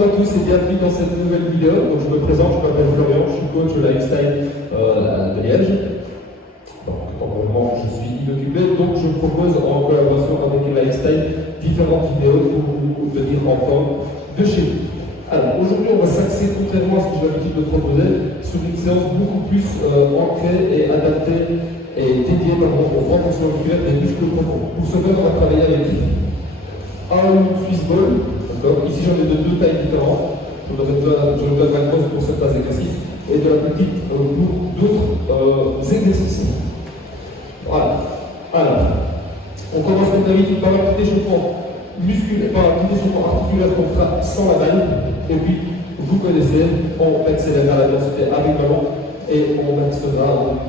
Bonjour à tous et bienvenue dans cette nouvelle vidéo. Donc, je me présente, je m'appelle Florian, je suis coach lifestyle de Liège. Donc, normalement, je suis inoccupé, donc je propose en collaboration avec Lifestyle différentes vidéos pour vous tenir en forme de chez vous. Alors, aujourd'hui, on va s'axer, contrairement à ce que j'ai l'habitude de proposer, sur une séance beaucoup plus ancrée et adaptée et dédiée au renforcement musculaire des muscles profonds. Pour ce faire, on va travailler avec un Swiss ball. Donc, ici, j'en ai de deux tailles différentes. J'en ai besoin de la grosse pour certains exercices et de la petite pour d'autres exercices. Voilà. Alors, on commence comme d'habitude par un petit échauffement musculaire, par un petit échauffement articulaire qu'on fera sans la balle. Et puis, vous connaissez, on accélérera la densité avec ballon et on accélérera,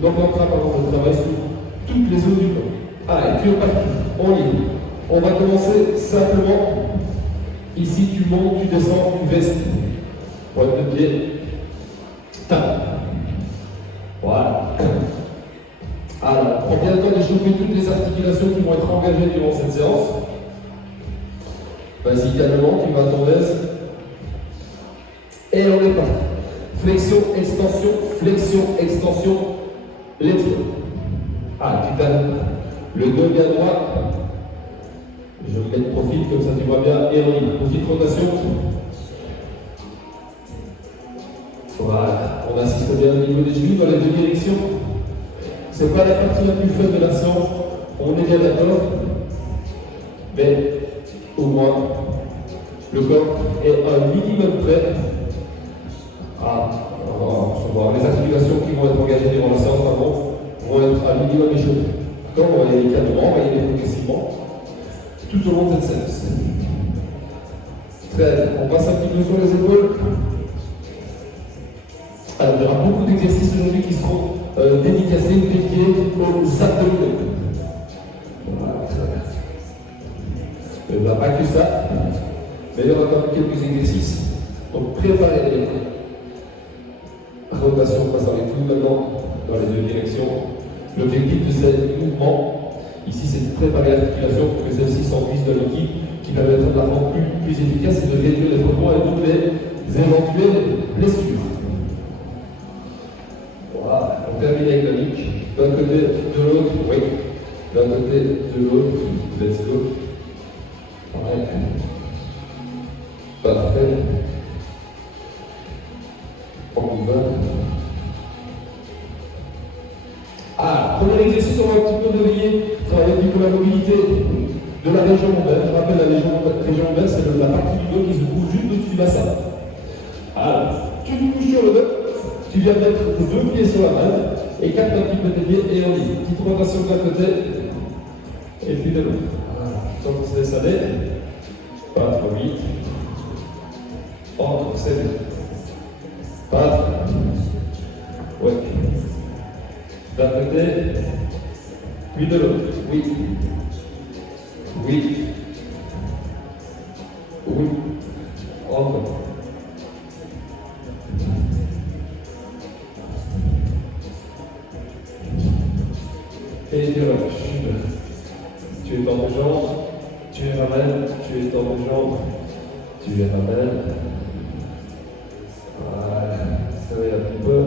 on augmentera le travail sur toutes les zones du corps. Allez, tu es parti, on y va. On va commencer simplement. Ici, tu montes, tu descends, tu vestes. Pointe de pied. Tape. Voilà. Alors, prends bien le temps d'échauffer toutes les articulations qui vont être engagées durant cette séance. Vas-y, calmement, tu vas à ton aise. Et on est parti. Flexion, extension, let's go. Ah, tu t'as le dos bien droit. Je vais me mettre profil, comme ça tu vois bien, et on y va. Petite rotation. Voilà, on assiste bien au niveau des genoux dans les deux directions. C'est pas la partie la plus fun de la séance, on est bien d'accord, mais au moins le corps est un minimum prêt à recevoir. Les articulations qui vont être engagées durant la séance vont être un minimum échauffées. Comme on va y aller calmement, on va y aller progressivement. Tout au long de cette séance. Très bien. On passe un petit peu sur les épaules. Alors, il y aura beaucoup d'exercices aujourd'hui qui seront dédicacés, dédiés aux abdominaux. Voilà, très bien. Il n'y aura pas que ça, mais il y aura quand même quelques exercices. Donc, préparez-les. Rotation, on passe avec tout maintenant dans les deux directions. L'objectif de ces mouvements, ici, c'est de préparer l'articulation pour que celle-ci s'enduise de liquide qui permettra de la rendre plus efficace et de réduire les frottements et toutes les éventuelles blessures. Voilà, on termine avec la ligne. D'un côté, de l'autre, oui. D'un côté, de l'autre, let's go. Pareil. Parfait. On y va. Ah, premier exercice, on va un petit peu réveiller, travailler un petit peu la mobilité de la région lombaire. Je rappelle, la région lombaire, c'est la partie du dos qui se trouve juste au-dessus du bassin. Alors, tu te couches sur le dos, tu viens mettre tes deux pieds sur la main, écarte un petit peu tes pieds et on y va. Petite rotation d'un côté et puis de l'autre. Voilà, tu sens qu'on se laisse aller. Pas trop vite. Oh, c'est bien. Pas trop. Ouais. D'un côté, puis de l'autre. Oui. Oui. Oui. Encore. Et tu relâches. Tu étends tes jambes, tu les ramènes, tu étends tes jambes, tu les ramènes. Voilà. Ça va un petit peu.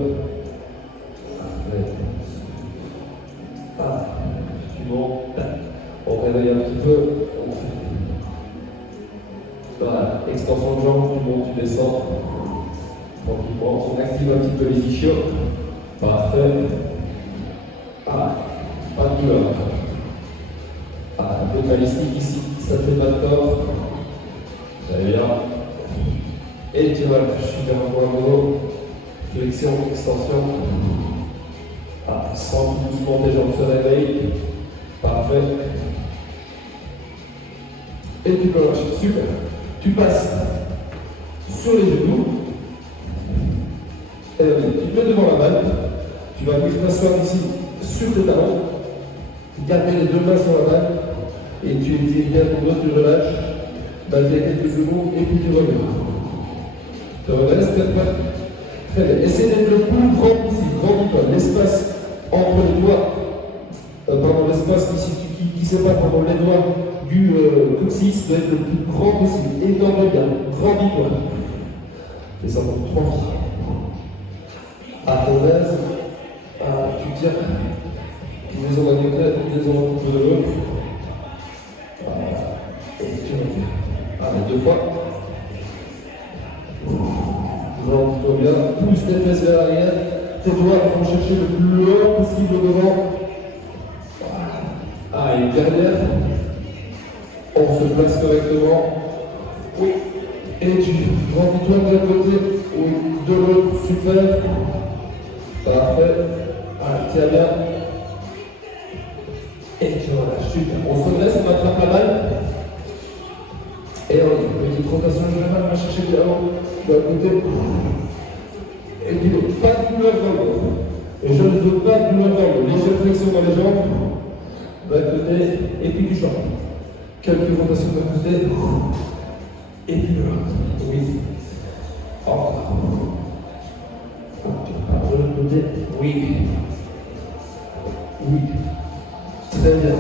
On réveille un petit peu, on fait. Voilà, extension de jambes, tu montes, tu descends. Tranquillement, on active un petit peu les ischios. Parfait. Ah, pas de douleur. Ah, un peu balistique ici, ça fait pas de tort. Très bien. Et tu relâches, tu renvoies à nouveau. Flexion, extension. Ah, sens doucement tes jambes se réveillent. Parfait. Et tu peux lâcher. Super. Tu passes sur les genoux. Et tu mets devant la balle. Tu vas venir t'asseoir ici sur tes talons. Garder les deux mains sur la balle. Et tu étires bien ton dos, tu relâches. Malgré quelques secondes et puis tu reviens. Tu redresses, c'est parti. Très bien. Essaye d'être le plus grand ici. Grandis-toi. L'espace entre les doigts. Pardon, l'espace qui sépare les doigts du coccyx doit être le plus grand possible. Étends-toi bien, grandis-toi. Fais ça pour 3 fois. À ton aise, tu tiens. Les ondes à côté, les ondes un peu de l'autre. Voilà. Et tu reviens. Allez, 2 fois. Grandis-toi bien, pousse tes fesses vers l'arrière. Tes doigts vont chercher le plus loin possible devant. Allez, dernière. On se place correctement. Oui. Et tu grandis-toi d'un côté. Oui. De l'autre. Super. Parfait. Allez, tiens bien. Et tu relâches. Super. On se redresse, on attrape la balle. Et on y va. Petite rotation générale, on va chercher de l'avant. D'un côté. Et puis, pas de douleur dans le dos. Et je ne veux pas de douleur dans le dos. Légère flexion dans les jambes. D'un côté, et puis du champ. Quelques rotations d'un côté, et puis de l'autre. Oui. Encore. De l'autre côté. Oui. Oui. Très bien.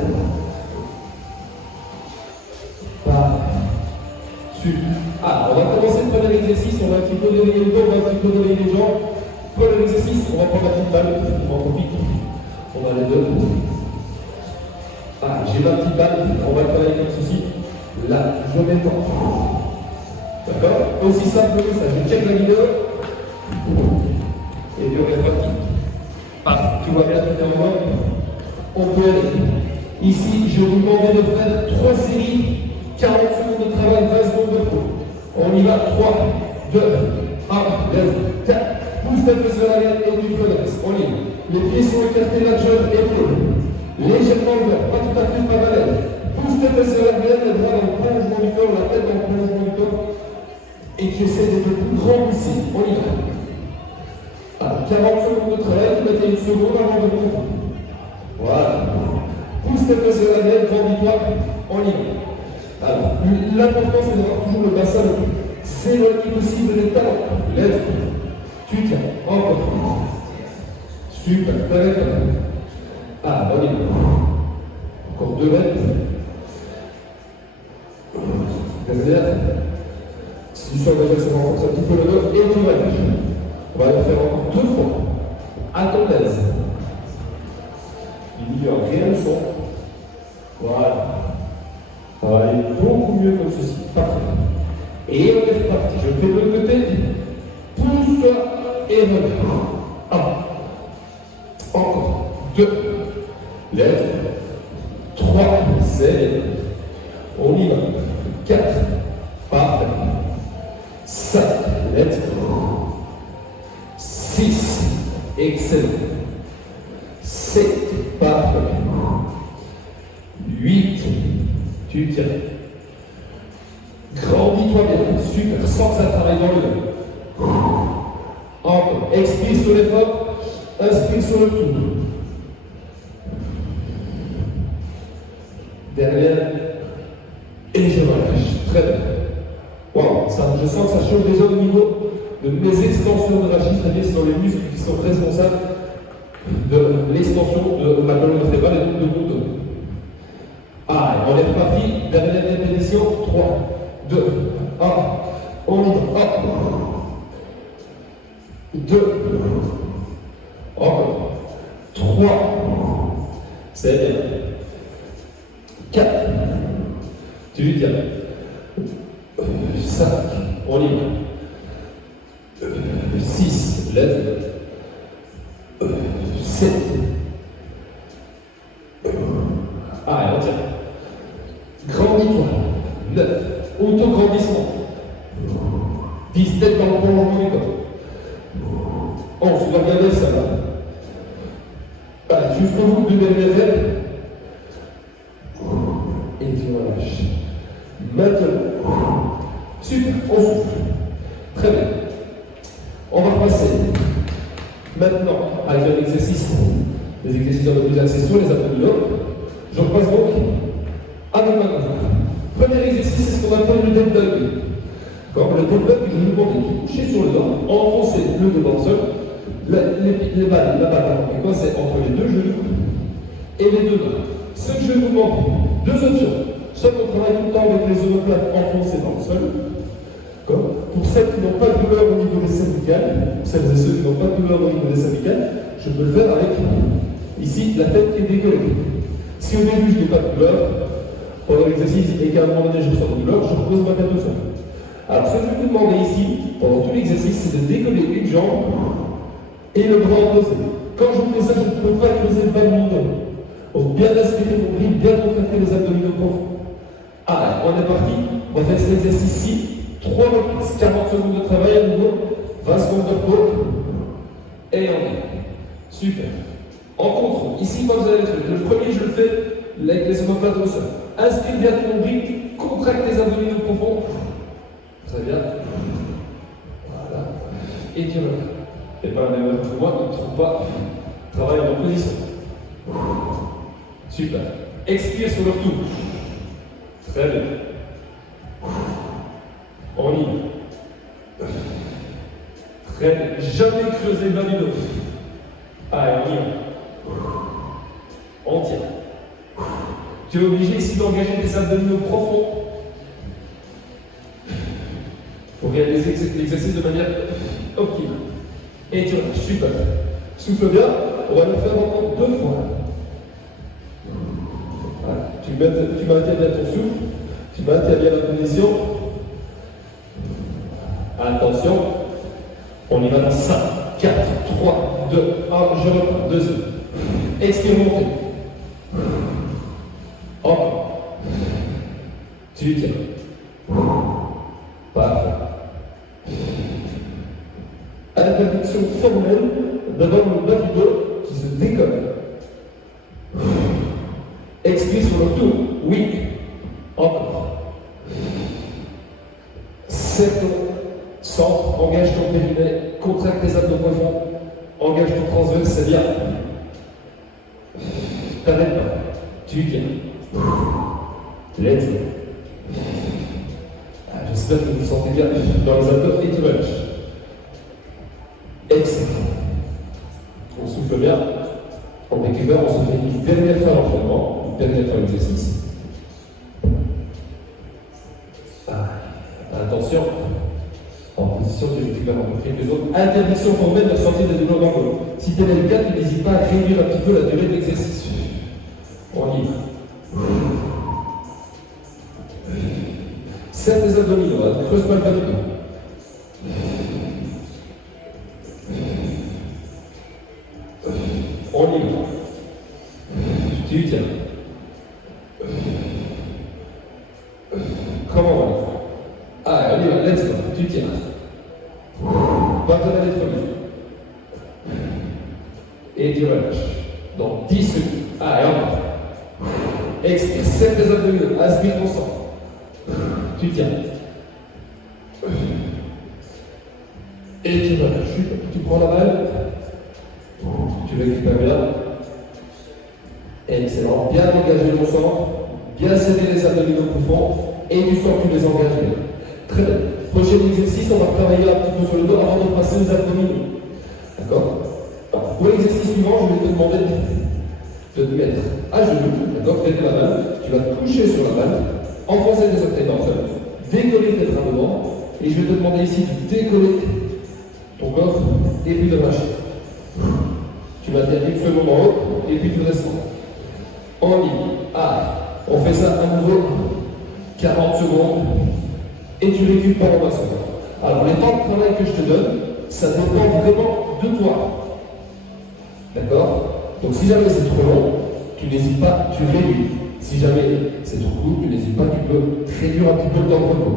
Parfait. Super. On va commencer le premier exercice. On va un petit peu réveiller le dos, on va un petit peu réveiller les jambes. Premier exercice, on va prendre la petite balle. On en profite. On va les deux. J'ai ma petite balle, on va le travailler comme ceci. Là, je m'étends. D'accord? Aussi simple que ça. Je check la vidéo. Et puis on est parti. Parfait. Tu vois bien, tout est en mode. On peut aller. Ici, je vous demande de faire 3 séries, 40 secondes de travail, 20 secondes de repos. On y va. 3, 2, 1, let's 4. Pousse ta fesse vers l'arrière et tu progresses. On y va. Les pieds sont écartés, largeur, épaules. Légèrement ouvert, pas tout à fait pas malade. Pousse tes fesses vers l'arrière, les bras dans le prolongement du corps, la tête dans le prolongement du corps. Et tu essaies d'être le plus grand possible. On y va. 40 secondes de travail, tu mets une seconde avant de reprendre. Voilà. Pousse tes fesses vers l'arrière, grandis-toi. On y va. Alors, l'important c'est d'avoir toujours le bassin le plus éloigné possible des talons. Let's go. Tu tiens. Encore. Super. T'arrêtes. On y va. Encore 2 mètres. Derrière. Si tu sens déjà que ça renforce un petit peu le dos, et tu relâches. On va le faire encore 2 fois. À ton aise. Il n'y a rien de son. Voilà. On va aller beaucoup mieux comme ceci. Parfait. Et on est reparti. Je fais de l'autre côté. Pousse-toi et relâche. 1. Encore. 2. Lettre 3, c'est on y va. 4, parfait. 5, lettre 6, excellent. 7, parfait. 8, tu tiens. Grandis-toi bien, super, sans que ça travaille dans le dos. Encore, expire sur l'effort, inspire sur le tour. Derrière, et je relâche. Très bien. Wow, je sens que ça change déjà au niveau de mes extensions de rachis, c'est-à-dire sur les muscles qui sont responsables de l'extension de ma colonne vertébrale et de mon dos. On est reparti. Dernière répétition. 3, 2, 1. On y va. 2. Encore. 3. C'est bien. 4. Tu tiens. 5. On y va. 6. Let's go. 7. On tient. Grandis-toi. 9. Auto-grandissement. 10 têtes dans le prolongement du corps. 11. On va regarder ça là. Jusqu'au bout de dernière règle. Et tu relâches. Maintenant. Super. On souffle. Très bien. On va passer maintenant avec un exercice, des exercices un peu plus axés sur les abdominaux. Je repasse donc avec ma main. Premier exercice, c'est ce qu'on appelle le dead dog. Le dead dog, je vous demande de toucher sur le dos, enfoncer le dos dans le sol, la balle est coincée entre les deux genoux et les deux mains. Ce que je vous demande, 2 options. Soit on travaille tout le temps avec les omoplates enfoncées dans le sol. Pour celles qui n'ont pas de douleur au niveau des cervicales, pour celles et ceux qui n'ont pas de douleur au niveau des cervicales, je peux le faire avec, ici, la tête qui est décollée. Si au début je n'ai pas de douleur, pendant l'exercice et qu'à un moment donné je ressens de douleur, je repose ma tête au sol. Alors ce que je vais vous demander ici, pendant tout l'exercice, c'est de décoller une jambe et le bras opposé. Quand je fais ça, je ne peux pas creuser le bas de mon dos. Donc bien aspirer mon bris, bien contracter les abdominaux profonds. Ah, on est parti. On va faire cet exercice-ci. 3 reprises, 40 secondes de travail à nouveau. 20 secondes de repos. Et on est. Super. En contrôle. Ici, quand vous avez le truc. Le premier, je le fais avec les omoplates au sol. Inspire bien ton bris. Contracte les abdominaux profonds. Très bien. Voilà. Et tu reviens. Et pas la même heure que moi, ne trouve pas. Travail en position. Super. Expire sur le retour. Très bien. On y va. Très bien. Jamais creuser le bas du dos. Allez, on y va. On tient. Tu es obligé ici d'engager tes abdominaux profonds pour réaliser l'exercice de manière optimale. Et tu relâches. Super. Souffle bien. On va le faire encore 2 fois. Voilà. Tu maintiens bien ton souffle. Tu maintiens bien la position. Attention. On y va dans 5, 4, 3, 2, 1. Je repars. 2 secondes. Expire, montez. Encore. Tu tiens. Parfait. Interdiction formelle d'avoir le bas du dos qui se décolle. Expire sur le retour. Oui. Encore. Serre ton centre, engage ton périnée, contracte tes abdos profonds, engage ton transverse, c'est bien. T'arrêtes pas. Tu tiens. Let's go. J'espère que vous vous sentez bien dans les abdos et tu relâches. Excellent. On souffle bien. On récupère, on se fait une dernière fois l'entraînement, une dernière fois l'exercice. Attention. En position, tu récupères encore quelques autres. Interdiction formelle de sortir des douleurs d'angle. Si tel est le cas, tu n'hésites pas à réduire un petit peu la durée de l'exercice. On y va. Serre tes abdominaux, ne creuse pas le bas du dos. On y va. Tu tiens. Comment on va le faire? Ah, on y va, let's go. Tu tiens. Pas besoin d'aller trop vite. Et tu relâches. Donc 10 secondes. Ah, et encore. Expire, serre tes abdominaux, aspire ton sang. Tu tiens. Et tu relâches. Tu prends la balle. Tu récupères bien. Excellent. Bien engager ton sang. Bien serrer les abdominaux profonds. Et tu sens que tu les engages bien. Très bien. Prochain exercice, on va travailler un petit peu sur le dos avant de passer aux abdominaux. D'accord? Pour l'exercice suivant, je vais te demander de te mettre à genoux. D'accord? Mettre la balle. Tu vas te coucher sur la balle. Enfoncer tes orteils dans le sol. Décoller tes bras devant. Et je vais te demander ici de décoller ton corps et puis de lâcher. Tu maintiens une seconde en haut et puis tu descends. On y va. On fait ça à nouveau. 40 secondes. Et tu récupères pendant 20 secondes. Alors les temps de travail que je te donne, ça dépend vraiment de toi. D'accord? Donc si jamais c'est trop long, tu n'hésites pas, tu réduis. Si jamais c'est trop court, tu n'hésites pas, tu peux réduire un petit peu le temps de repos.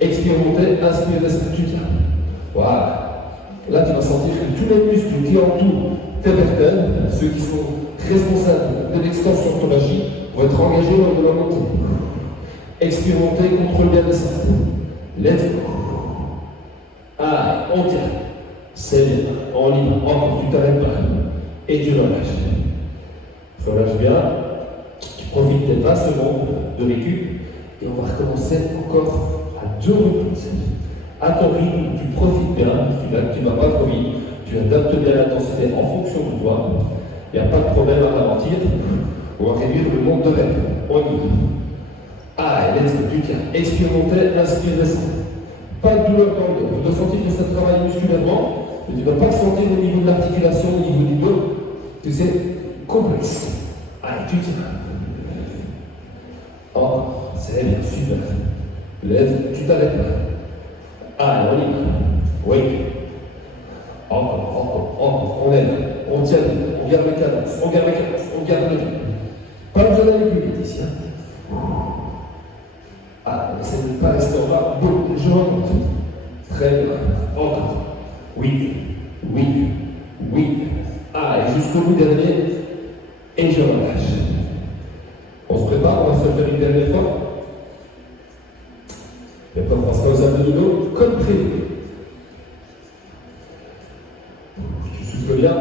Expire, monter, inspire, respire, tu tiens. Voilà. Là, tu vas sentir que tous les muscles qui entourent tes vertèbres, ceux qui sont responsables de l'extension thoracique, vont être engagés lors de la montée. Expire, monter, contrôle bien descente. Let's go. Ah, on tient. C'est bien. On y va. Encore, tu t'arrêtes pas. Et tu relâches. Relâche bien. Tu profites des 20 secondes de récup. Et on va recommencer encore à 2 reprises. À ton rythme, tu profites bien. Tu ne vas pas trop vite. Tu adaptes bien l'intensité en fonction de toi. Il n'y a pas de problème à ralentir ou à réduire le nombre de règles. on y va. Allez, let's go, tu tiens. Expire, montez, inspire, descend. Pas de douleur dans le dos. Tu dois sentir que ça travaille musculairement, mais tu ne vas pas le sentir au niveau de l'articulation, au niveau du dos. Tu sais, complexe. Allez, tu tiens. Oh, c'est bien, super. Lève, tu t'arrêtes là. Allez, on y va. Oui. Encore, on aide. On tient, on garde le cadence, on garde le rythme. Pas besoin d'aller plus vite ici. Essaye de ne pas rester en bas. Bon, je remonte. Très bien. Encore. Oui. Et jusqu'au bout dernier. Et je relâche. On se prépare, on va se faire une dernière fois. Et après, on passera aux abdominaux comme prévu. Tu souffles bien.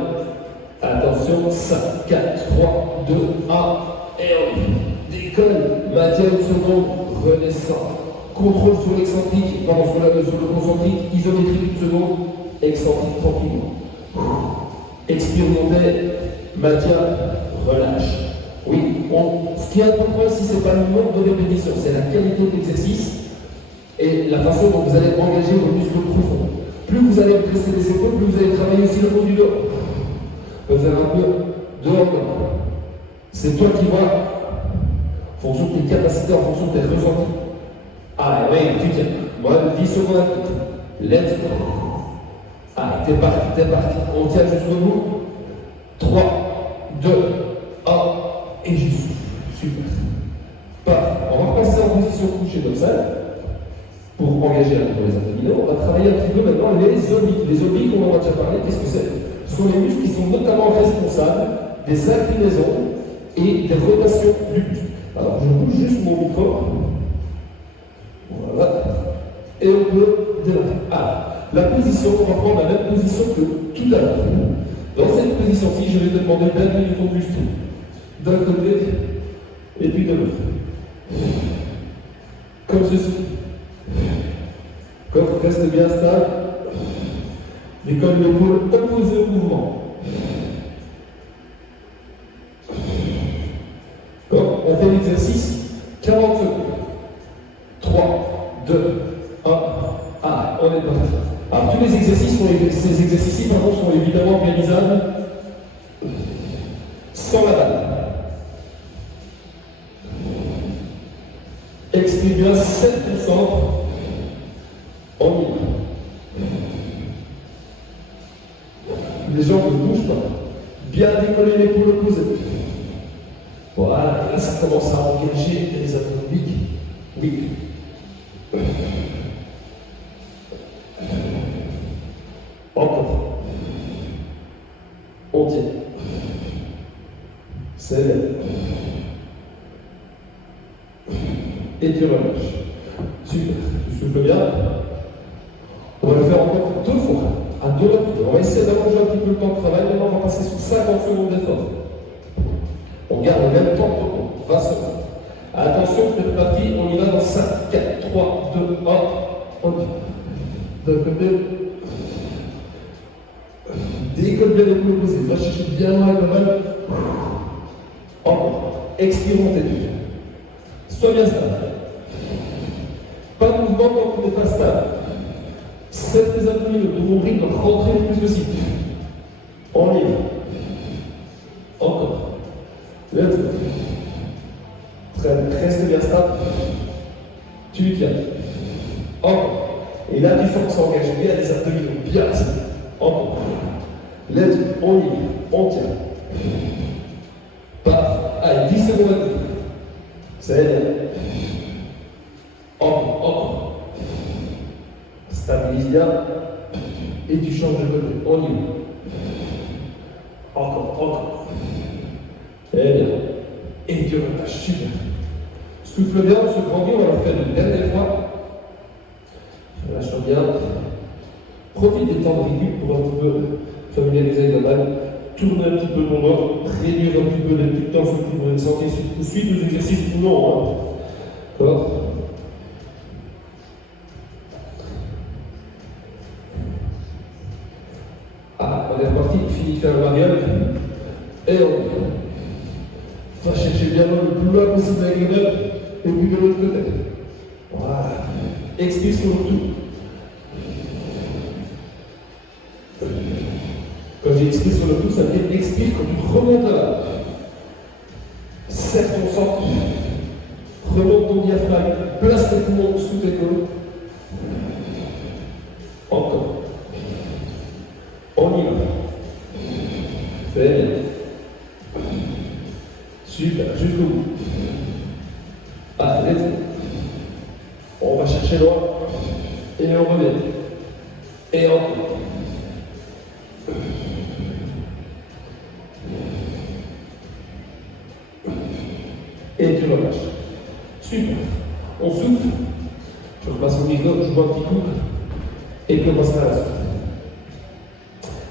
Attention, 5, 4, 3, 2, 1. Et on décolle. Maintien une seconde. Redescend. Contrôle sur l'excentrique, pardon, sur le concentrique, isométrique une seconde, excentrique tranquillement. Expire, montez, maintien, relâche. Oui, ce qui est important ici, ce n'est pas le nombre de répétitions, c'est la qualité de l'exercice et la façon dont vous allez engager vos muscles profonds. Plus vous allez presser les épaules, plus vous allez travailler aussi le haut du dos. On peut faire un peu dehors. C'est toi qui vois. En fonction de tes capacités, en fonction de tes ressentis. Oui, tu tiens. Moi, 10 secondes à tout. Let's go. T'es parti. On tient jusqu'au bout. 3, 2, 1. Et juste. Super. Parfait. On va passer en position couchée dorsale pour engager un peu les abdominaux. On va travailler un petit peu maintenant les obliques. Les obliques, on en a déjà parlé. Qu'est-ce que c'est? Ce sont les muscles qui sont notamment responsables des inclinaisons et des rotations du buste. Alors, je bouge juste mon micro. Voilà. Et on peut démarrer. La position, on va prendre la même position que tout à l'heure. Dans cette position-ci, je vais te demander d'incliner ton buste d'un côté et puis de l'autre. Comme ceci. Corps reste bien stable. Décolle l'épaule opposée au mouvement. On fait l'exercice 40 secondes. 3, 2, 1. On est parti. Alors, tous les exercices, ces exercices-ci, sont évidemment réalisables sans la balle. Expire bien, 7%. On y va. Les jambes ne bougent pas. Bien décoller l'épaule opposée. Voilà, là ça commence à engager les abdominaux. Oui. Encore. On tient. C'est bien. Et tu relâches. Super. Tu souffles bien. On va le faire encore 2 fois. À 2 reprises. On va essayer d'allonger un petit peu le temps de travail. Maintenant, on va passer sur 50 secondes d'effort. On garde le même temps pour 20 secondes. Attention, c'est parti, on y va dans 5, 4, 3, 2, 1. On y va. D'un côté. Décolle bien l'épaule opposée. Va chercher bien loin le mal. Encore. Expire, montez. Sois bien stable. Pas de mouvement tant qu'on n'est pas stable. Serre tes abdominaux de mon rythme, rentrer le plus possible. On y va. Encore. Let's go. Très bien. Reste bien stable. Tu tiens. Encore. Et là, tu sens que ça engage bien les abdominaux. Bien. Encore. Let's go. On y va. On tient. Parfait. Allez, 10 secondes à tout. C'est bien. Encore. Stabilise bien. Et tu changes de côté. On y va. Encore. Très bien. Et tu relâches. Super. Souffle bien, on se grandit. On va le faire une dernière fois. Relâche bien. Profite des temps de récup pour un petit peu familiariser avec la balle. Tourne un petit peu ton bras. Réduire un petit peu les temps sur le santé. Suite aux exercices ou non. D'accord. On est reparti, fini de faire le mariole. Et on Va chercher bien loin, le plus loin possible avec les mains, et puis de l'autre côté. Voilà. Expire sur le tout. Quand j'ai expire sur le tout, ça veut dire expire quand tu remontes là. Serre ton centre. Remonte ton diaphragme. Place tes poumons sous tes côtes. Encore. On y va. Très bien. Super, jusqu'au bout. Allez, on va chercher loin. Et on revient. Et encore. Et tu relâches. Super. On souffle. Je repasse au micro, je bois un petit coup. Et puis on passera à la suite.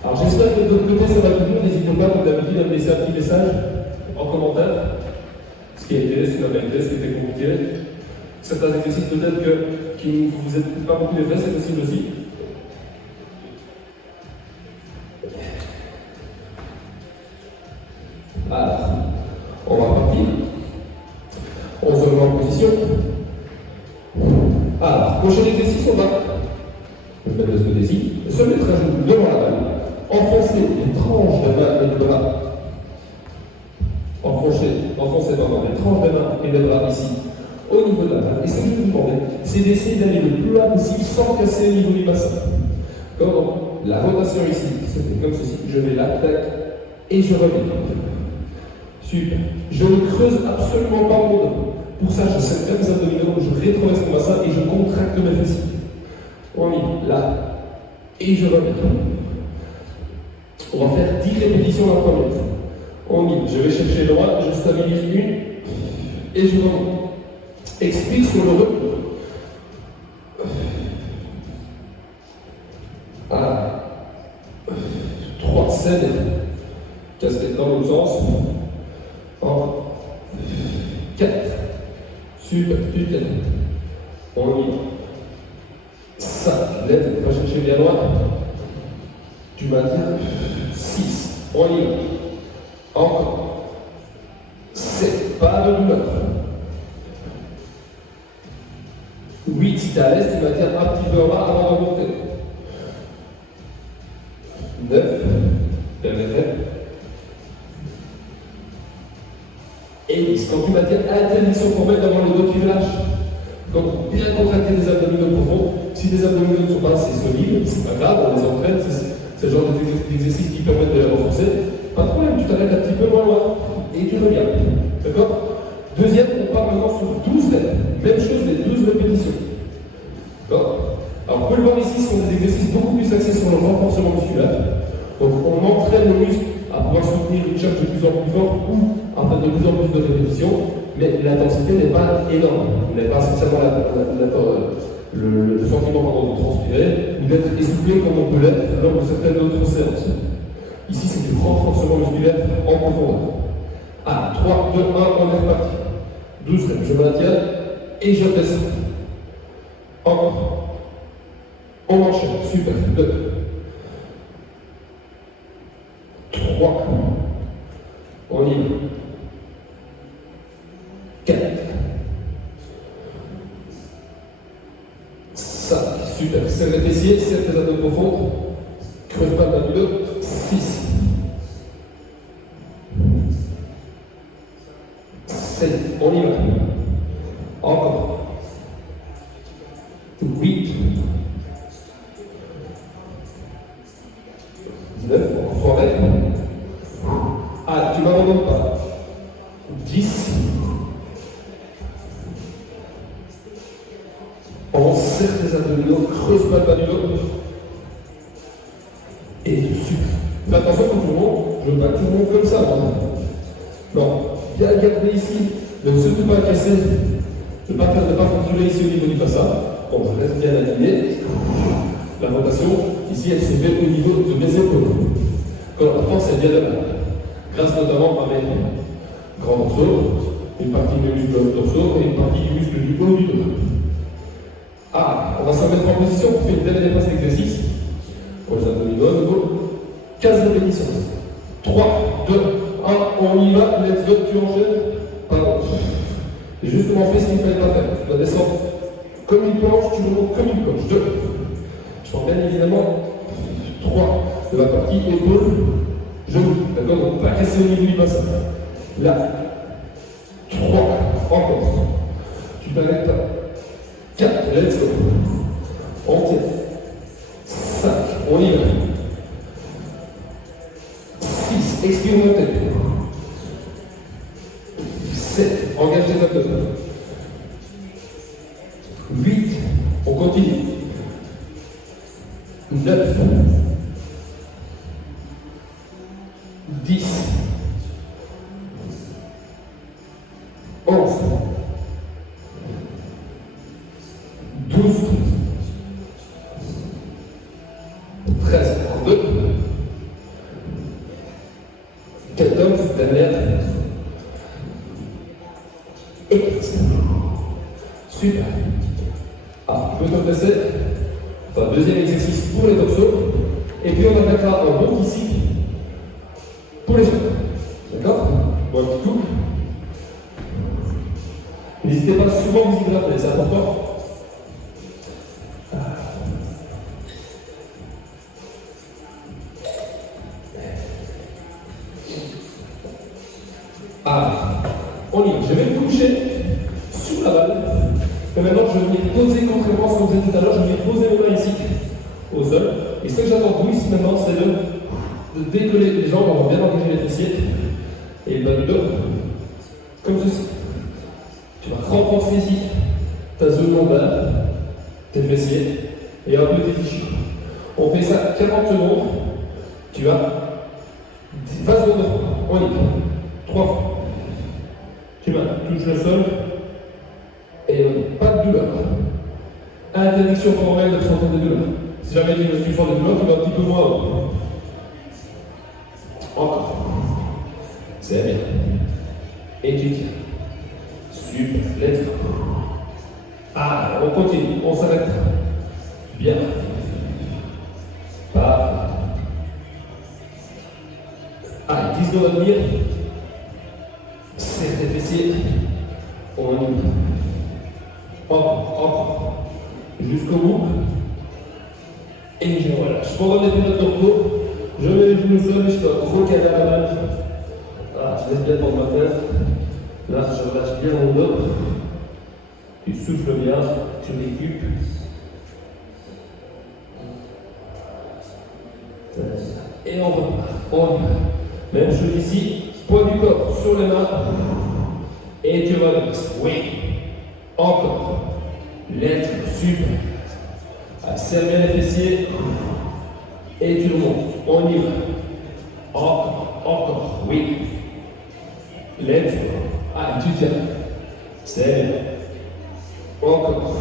Alors j'espère que de votre côté ça va toujours. N'hésitez pas, comme d'habitude, à me laisser un petit message en commentaire. Ce qui a été, ce qui n'a pas été, ce qui était compliqué. Certains exercices peut-être qui ne vous aident pas beaucoup d'effets, c'est possible aussi. Alors, on va partir. On se remet en position. Alors, prochain exercice, on va mettre de ce côté-ci, se mettre à genoux devant la balle, enfoncer les tranches de main et de bras. Enfoncer les tranches de main et de bras ici, au niveau de la balle. Et ce que je vous demande, c'est d'essayer d'aller le plus loin possible sans casser le niveau du bassin. Comme la rotation ici, qui se fait comme ceci, je vais là, tac, et je reviens. Super. Je ne creuse absolument pas mon dos. Pour ça, je serre bien mes abdominaux, je rétroverse mon bassin et je contracte mes fessiers. On y va, là. Et je reviens. On va faire 10 répétitions la première. On y va. Je vais chercher loin, je stabilise une et je remonte. Expire sur le recul. Voilà. 3, 7. Casquette dans l'autre sens. 4. Super, tu tiens. On y va. 5. Lève, va chercher bien loin. Tu maintiens. 6. On y va. Encore. 7. Pas de douleur. 8. Si tu es à l'aise, tu maintiens un petit peu en bas avant de monter. 9. Dernière. Et 10. Quand tu maintiens interdiction formelle d'avoir le dos qui relâche. Donc, bien contracter les abdominaux profonds. Si les abdominaux ne sont pas assez solides, c'est pas grave, on les entraîne, c'est le genre d'exercice qui permettent de les renforcer. Pas de problème, tu t'arrêtes un petit peu loin et tu reviens. D'accord? Deuxième, on part maintenant sur 12 reps. Même chose, les 12 répétitions. D'accord? Alors, vous pouvez le voir ici, ce sont des exercices beaucoup plus axés sur le renforcement musculaire. Donc, on entraîne le muscle à pouvoir soutenir une charge de plus en plus forte ou à faire de plus en plus de répétitions, mais l'intensité n'est pas énorme. Vous n'avez pas spécialement le sentiment de transpirer ou d'être essoufflé comme on peut l'être lors de certaines autres séances. Ici, c'est du renforcement musculaire en profondeur. Ah, 3, 2, 1, on est reparti. 12 reps, je maintiens et je descends. Encore. On enchaîne, super. 2. 3. On y va. 4. 5. Super. Serre les fessiers, serre les abdos profonds. Creuse pas le dos. 6. 7. On y va. Encore. 8. 9. On faut arrêter. Ah, tu m'abandonnes pas. 10. On serre tes abdominaux, creuse pas le bas du dos. Et super. Fais attention quand tu montes, je veux pas que tu montes comme ça. Non, bien garder ici, ne surtout pas casser, ne pas fracturer ici au niveau du bassin. Bon, je reste bien aligné. La rotation, ici, elle se fait au niveau de mes épaules. Quand la force, elle vient de là. Grâce notamment à mes grands morceaux, une partie du muscle dorsaux et une partie du muscle du haut du dos. Ah, on va se mettre en position pour faire une dernière phase d'exercice. Pour les abdominaux, 15 répétitions. 3, 2, on y va, let's go, tu enchaînes. Pardon. J'ai justement fait ce qu'il ne fallait pas faire. Tu vas descendre comme une planche, tu remontes comme une planche. 2. Je prends bien évidemment 3. De la partie épaule, genou. D'accord? Donc pas casser au niveau du bassin. Là. 3. Encore. Tu t'arrêtes pas. 4. Let's go. On tient. 5. On y va. 6. Expérimentez. 7. Engage tes abdominaux. 8. On continue. 9. 10. 11. 12. 13. 2. 14. Dernière. Et 15. Super. Ah, tu peux te placer. Enfin, deuxième exercice pour les dorsaux. Et puis on attaquera un bon ici pour les jambes. D'accord? Bon, un petit coup. N'hésitez pas souvent à vous hydrater, c'est important. Ah, on y va. Je vais me coucher sous la balle. Et maintenant, je vais venir poser, contrairement à ce qu'on faisait tout à l'heure, je vais venir poser mes mains ici, au sol. Et ce que j'attends de vous ici maintenant, c'est de décoller les jambes, on va bien engager les fessiers. Et ben, comme ceci. Tu vas renforcer ici ta zone lombaire, tes fessiers, et un peu tes ischios. On fait ça 40 secondes. Tu as 20 secondes de fois. On y va. 3 fois. Tu touches le sol. Et pas de douleur. Interdiction formelle de ressentir des douleurs. Si jamais tu sens des douleurs, tu vas un petit peu moins haut. Encore. C'est bien. Et tu tiens. Super. Let's go. Ah, on continue. On s'arrête. Bien. Parfait. Ah, 10 secondes à venir. Serre tes fessiers. On y va. Encore. Jusqu'au bout. Et je relâche. Pendant les périodes de repos, je mets les genoux au sol et je fais un gros câlin à la main. Ah, je laisse bien prendre ma tête. Là, je relâche bien mon dos. Tu souffles bien, tu récupères. Et on repart. Même chose ici. Poids du corps sur les mains. Et tu relaxes. Oui. Encore. Let's go. Super. Serre bien les fessiers. Et tu remontes. On y va. Encore. Oui. Let's go. Ah, tu tiens. C'est bien. Encore.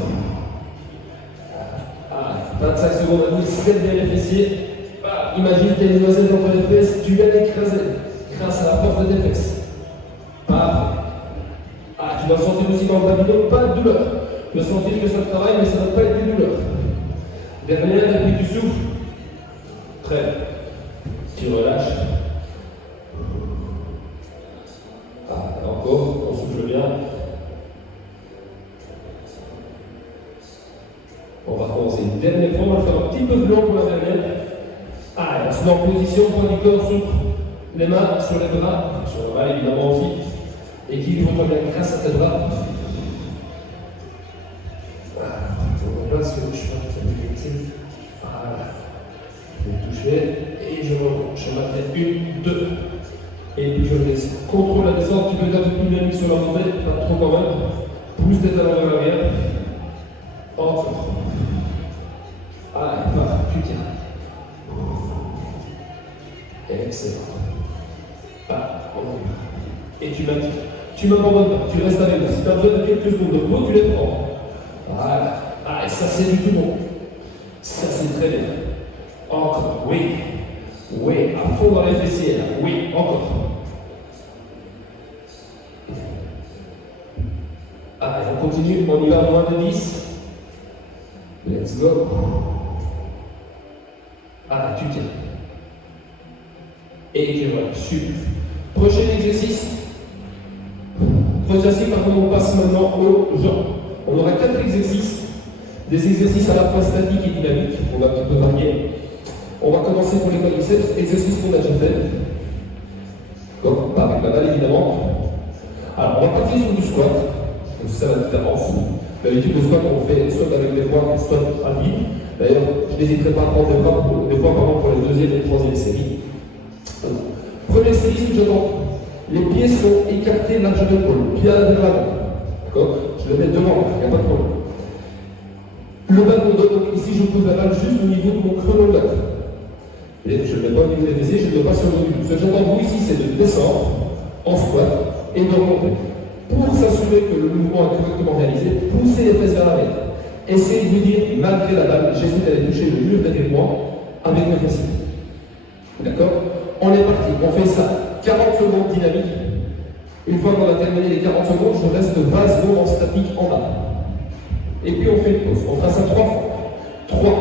Ah, 25 secondes à venir. Serre bien les fessiers. Ah, imagine que tu as une noisette entre les fesses. Tu viens d'écraser grâce à la force de tes fesses. Parfait. Ah, tu vas sentir aussi dans le bas pas de douleur. Tu vas sentir que ça travaille, mais ça ne va pas être de douleur. Dernière, et puis tu souffles. Très bien. Tu relâches. Ah, encore, on souffle bien. On va recommencer une dernière fois, on va le faire un petit peu plus long pour la dernière. Ah, on se met en position, poids du corps sur les mains, sur les bras, sur le bras évidemment aussi. Équilibre-toi bien grâce à tes bras. Parce que je suis pas tout à fait flexible. Voilà. Je vais toucher et je remonte. Je maintiens 1, 2. Et puis je laisse. Contrôle la descente, tu peux être un peu plus dynamique sur la montée, pas trop quand même. Pousse tes talons vers l'arrière. Encore. Allez, parfait, tu tiens. Excellent. Ah, on y va. Et tu maintiens. Tu m'abandonnes pas, tu restes avec moi. Si tu as besoin de quelques secondes de repos, tu les prends. Voilà. Ah, et ça c'est du tout bon. Ça c'est très bien. Encore, oui. Oui, à fond dans les fessiers là. Oui, encore. Ah, et on continue, on y va à moins de 10. Let's go. Ah, tu tiens. Et tu vois, super. Prochain exercice. On passe maintenant aux jambes. On aura 4 exercices. Des exercices à la fois statiques et dynamiques. On va un petit peu varier. On va commencer pour les quadriceps. Exercice qu'on a déjà fait. Donc, pas avec la balle évidemment. Alors, on va partir sur du squat. Donc, c'est ça la différence. D'habitude, le squat, on fait soit avec des poids, soit à vide. D'ailleurs, je n'hésiterai pas à prendre des poids pour les deuxième et troisième séries. Première série sous-jambes. Les pieds sont écartés largement de l'épaule, pied à l'avant. D'accord? Je le mets devant, il n'y a pas de problème. Le bas de mon dos, donc ici je pose la balle juste au niveau de mon creux lombaire. Et je ne le mets pas au niveau des fessiers, je ne le mets pas sur le dos. Ce que j'entends vous ici, c'est de descendre en squat et de remonter. Pour s'assurer que le mouvement est correctement réalisé, poussez les fesses vers l'arrière. Essayez de vous dire, malgré la balle, j'essaie d'aller toucher le mur derrière moi avec mes fessiers. D'accord? On est parti, on fait ça. 40 secondes dynamique. Une fois qu'on a terminé les 40 secondes, je reste 20 secondes en statique en bas. Et puis on fait une pause. On fera ça 3 fois. 3,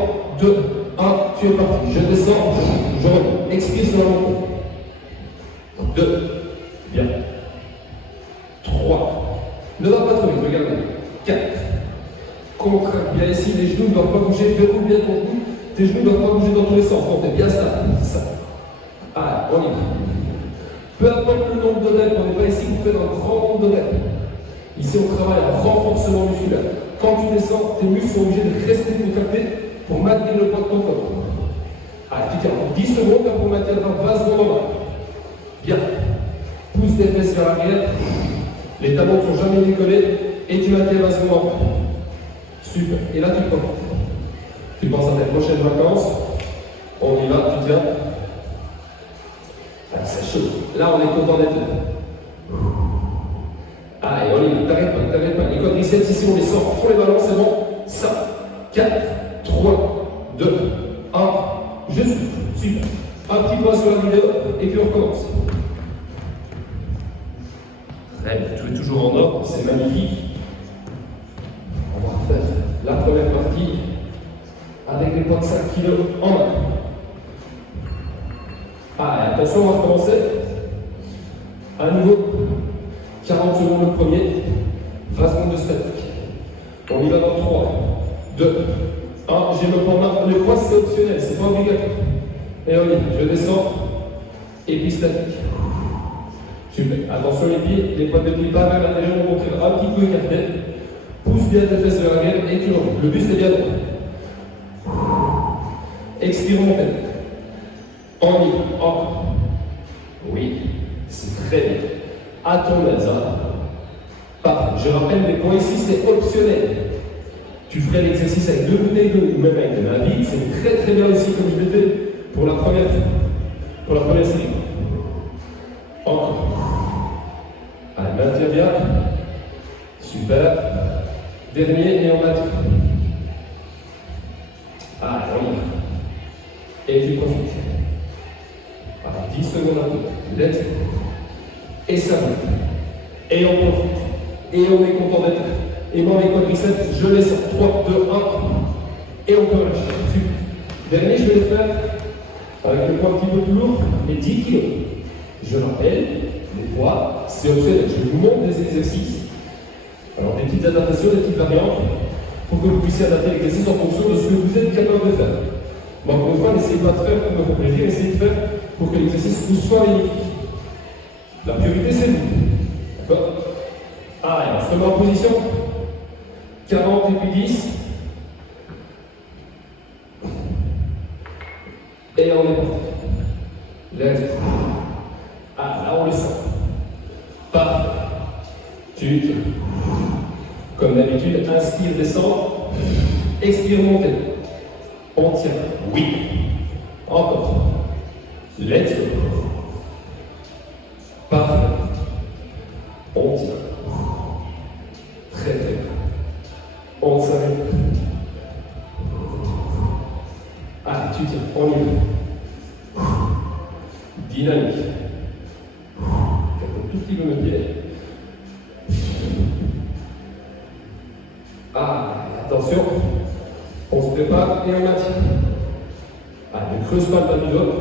2, 1, tu es parti. Je descends, je remonte. Expire sur la montée. 2, bien. 3. Ne va pas trop vite, regardez. 4. Contraire bien ici, les genoux ne doivent pas bouger. Verrouille bien ton cou. Tes genoux ne doivent pas bouger dans tous les sens. Donc t'es bien stable. Ça. Ah, on y va. Peu importe le nombre de reps, on n'est pas ici pour faire un grand nombre de reps. Ici, on travaille un renforcement musculaire. Quand tu descends, tes muscles sont obligés de rester contractés pour maintenir le poids de ton corps. Allez, tu tiens 10 secondes pour maintenir 20 secondes en bas. Bien. Pousse tes fesses vers l'arrière. Les talons ne sont jamais décollés et tu maintiens 20 secondes en bas. Super. Et là, tu profites. Tu penses à tes prochaines vacances. On y va, tu tiens. Allez, ça chauffe. Là, on est content d'être là. Allez, on y va. T'arrêtes pas. Les quadriceps, ici, on les sort. Font les ballons, c'est bon. 5, 4, 3, 2, 1. Je souffle. Super. Un petit point sur la vidéo et puis on recommence. Très bien. Tu es toujours en ordre. C'est magnifique. On va refaire la première partie avec les poids de 5 kg en main. Allez, attention, on va recommencer. À nouveau, 40 secondes le premier, 20 secondes de statique. On y va dans 3, 2, 1. J'ai le poids main. Le poids, c'est optionnel, c'est pas obligatoire. Et on y va. Je descends, et puis statique. Super. Attention les pieds, les pointes de pied pas vers l'intérieur, on montre un petit peu écarté. Pousse bien tes fesses vers l'arrière et tu remontes. Le buste est bien droit. Expire, montez. On y va. Encore. Oui, c'est très bien. À ton aise. Parfait. Je rappelle, les points ici, c'est optionnel. Tu ferais l'exercice avec 2 bouteilles d'eau ou même avec de la vide. C'est très très bien aussi, comme je l'ai fait pour la première série. Encore. Allez, maintiens bien. Super. Dernier et on maintient. Allez, on y va. Et tu profites. Voilà, 10 secondes à tout. Let's go. Et ça va. Et on profite. Et on est content d'être là. Et moi, mes quadriceps, je les sors. 3, 2, 1. Et on peut relâcher. Super. Dernier, je vais le faire avec le poids un petit peu plus lourd, les 10 kg. Je rappelle, les poids, c'est optionnel. Je vous montre des exercices. Alors, des petites adaptations, des petites variantes, pour que vous puissiez adapter l'exercice en fonction de ce que vous êtes capable de faire. Bon, encore une fois, n'essayez pas de faire pour me faire plaisir, essayez de faire pour que l'exercice vous soit bénéfique. La priorité, c'est vous. D'accord? Allez, on se remet en position. 40 et puis 10. Et on est parti. Let's go. Ah, là, on le sent. Parfait. Tu tiens. Comme d'habitude, inspire, descend. Expire, montez. On tient. Oui. Encore. Let's go. Parfait. On tient. Très bien. On s'arrête. Ah, tu tiens. On y va. Dynamique. Tout petit peu le pied. Ah, attention. On se prépare et on maintient. Ah, ne creuse pas le bas du dos.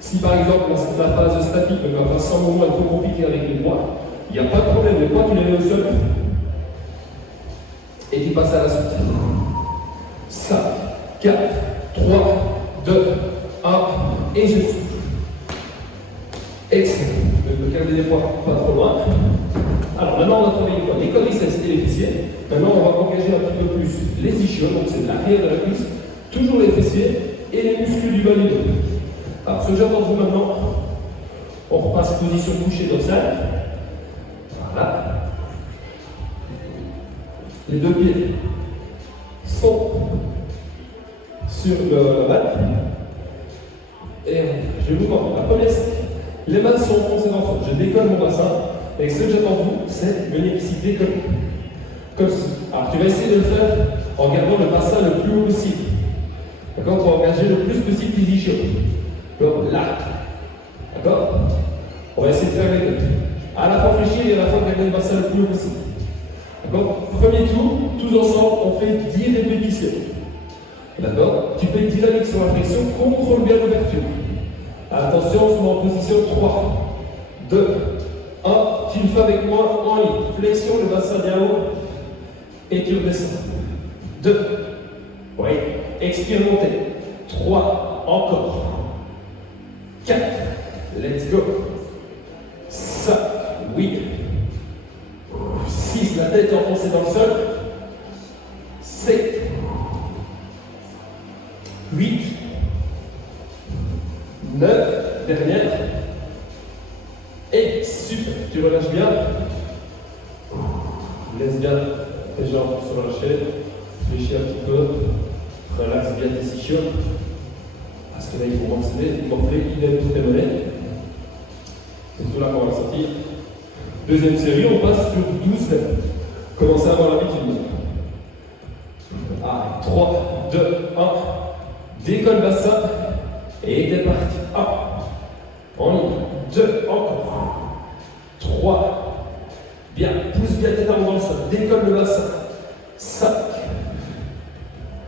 Si par exemple la phase statique, donc la phase sans mouvement est trop compliquée avec les poids, il n'y a pas de problème, les poids tu les mets au sol et tu passes à la suite. 5, 4, 3, 2, 1 et je souffle. Excellent. Je peux garder les poids pas trop loin. Alors maintenant on a travaillé quoi? Les quadriceps et les fessiers. Maintenant on va engager un petit peu plus les ischios, donc c'est l'arrière de la cuisse, toujours les fessiers et les muscles du bas du dos. Alors ce que j'attends de vous maintenant, on repasse position couchée dorsale. Voilà. Les deux pieds sont sur le mat. Et je vais vous montrer. La première, les mains sont enfoncées dans le fond. Je décolle mon bassin. Et ce que j'attends de vous, c'est venir ici décoller. Comme ceci. Alors tu vas essayer de le faire en gardant le bassin le plus haut possible. D'accord? Pour engager le plus possible tes ischios. Comme là. D'accord? On va essayer de faire les deux. À la fois fléchir et à la fois garder le bassin le plus haut possible. D'accord? Premier tour, tous ensemble, on fait 10 répétitions. D'accord? Tu peux être dynamique sur la flexion, contrôle bien l'ouverture. Attention, on se met en position 3, 2, 1. Tu le fais avec moi en ligne. Flexion, le bassin bien haut. Et tu redescends. 2. Oui. Expire, montez. 3. Encore. 4. Let's go. 5. Oui. 6. La tête est enfoncée dans le sol. 7. 8, 9, dernière, et super, tu relâches bien, laisse bien tes jambes se relâcher, fléchis un petit peu, relaxe bien tes ischios, parce que là il faut gonfler, idem pour tes mollets, c'est tout là qu'on va sortir. Deuxième série, on passe sur 12 mètres, commencez à avoir l'habitude. 3, 2, 1. Décolle bassin et t'es parti. 1. En ligne. 2. Encore. 3. Bien. Pousse bien tes armes dans le sol. Décolle le bassin. 5.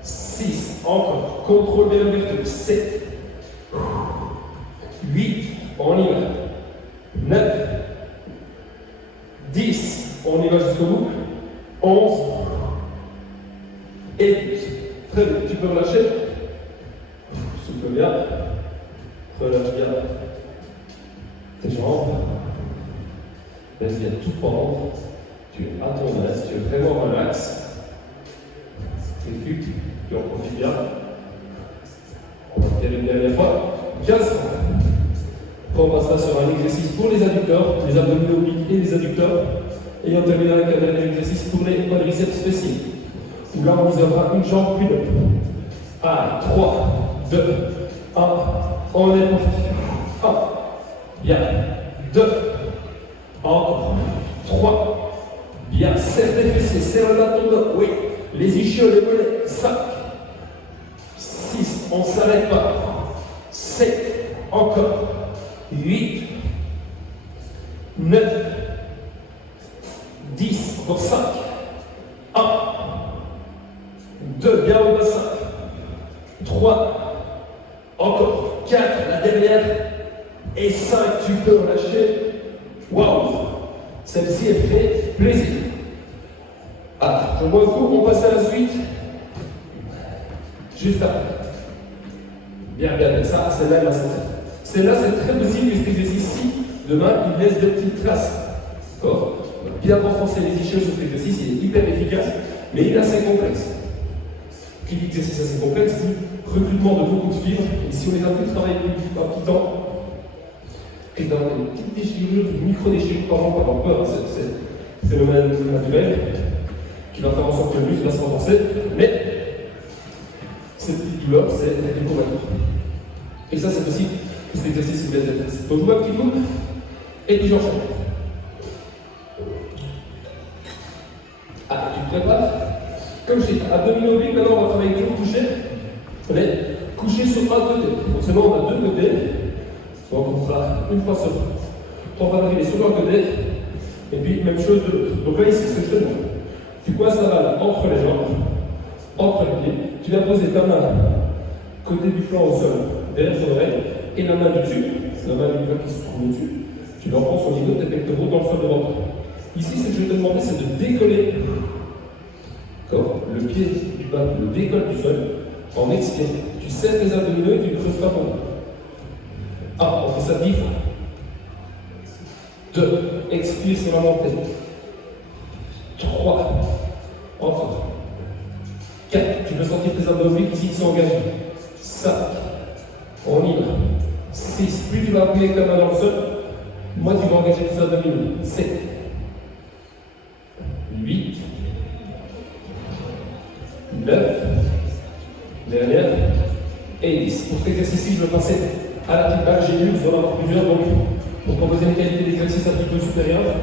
6. Encore. Contrôle bien l'ouverture. 7. 8. On y va. 9. 10. On y va jusqu'au bout. 11. Et 12. Très bien. Tu peux relâcher. Souffle bien, relâche bien tes jambes, laisse bien tout pendre, tu es à ton aise, tu es vraiment relax, tes culs, tu en profites bien. On va faire une dernière fois, 15 fois. Après on passera sur un exercice pour les adducteurs, les abdominaux obliques et les adducteurs, et on terminera avec un dernier exercice pour les quadriceps fessiers, où là on isolera une jambe puis l'autre. Allez, 3, 2, 1, on est parti. 1, bien. 2, encore. 3, bien. Serre tes fessiers, serre le bâton d'eau. Oui, les ischios, les mollets. 5, 6, on ne s'arrête pas. 7, encore. 8, 9, 10, encore 5, 1, 2, bien au bassin. 3, encore 4, la dernière, et 5, tu peux relâcher. Waouh! Celle-ci, elle fait plaisir. Ah, je vois vous, on passe à la suite. Juste après. Bien, bien, ça, celle-là, celle-là, c'est très possible que cet exercice-ci, demain, il laisse des petites traces. D'accord? Bien renforcer les ischios sur cet exercice, il est hyper efficace, mais il est assez complexe. Qui dit exercice assez complexe, dit recrutement de beaucoup de fibres, et si on les a pu travailler depuis un petit temps, et dans une petite déchirure, une micro-déchirure par an, par peur, c'est phénomène naturel, qui va faire en sorte que le muscle va se renforcer, mais cette petite douleur, c'est la découverte. Et ça, c'est possible, cet exercice, c'est des exercices. Donc, je vois un petit coup, et puis j'enchaîne. Ah, tu te prépares? Comme je dis, abdominaux obliques, maintenant on va travailler toujours couché, mais couché sur un côté. Forcément, on a deux côtés. Donc on fera une fois sur 3 fois d'affilée sur un côté, et puis même chose de l'autre. Donc là, ici, c'est ce que je te demande. Tu coinces la balle entre les jambes, entre les pieds, tu vas poser ta main côté du flanc au sol, derrière ton oreille, et la main du dessus, la main du bras qui se trouve au-dessus, tu l'enfonces au niveau de tes pectoraux dans le sol de ventre. Ici, ce que je vais te demander, c'est de décoller le pied du bas, le décolle du sol, en expirant. Tu serres tes abdominaux et tu ne creuses pas ton dos. Ah, on fait ça 10 fois. 2, expire sur la montée. 3, encore. 4, tu peux sentir tes abdominaux ici qui sont engagés. 5, on y va. 6, plus tu vas appuyer avec ta main dans le sol, moins tu vas engager tes abdominaux. 7, 8, 9, dernière, et 10. Pour cet exercice-ci, je vais passer à la petite balle. J'ai lu, vous en avoir plusieurs, donc pour proposer une qualité d'exercice un petit peu supérieure,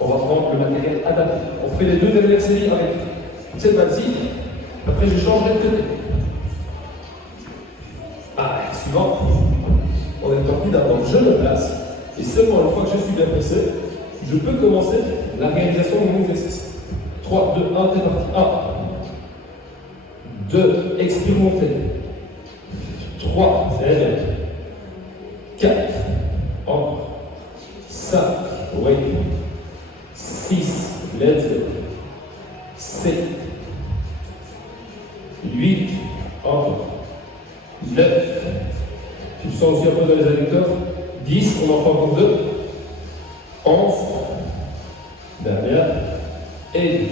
on va prendre le matériel adapté. On fait les 2 dernières séries avec cette balle-ci. Après, je changerai de côté. Ah, suivant. On est parti d'abord, je me place, et seulement une fois que je suis bien placé, je peux commencer la réalisation de mon exercice. 3, 2, 1, t'es parti. 1, 2, expire montée. 3, c'est bien. 4, 5, wait. 6, let's go. 7, 8, 9, tu sens aussi un peu dans les adducteurs. 10, on en fait encore 2. 11, dernière, et 12.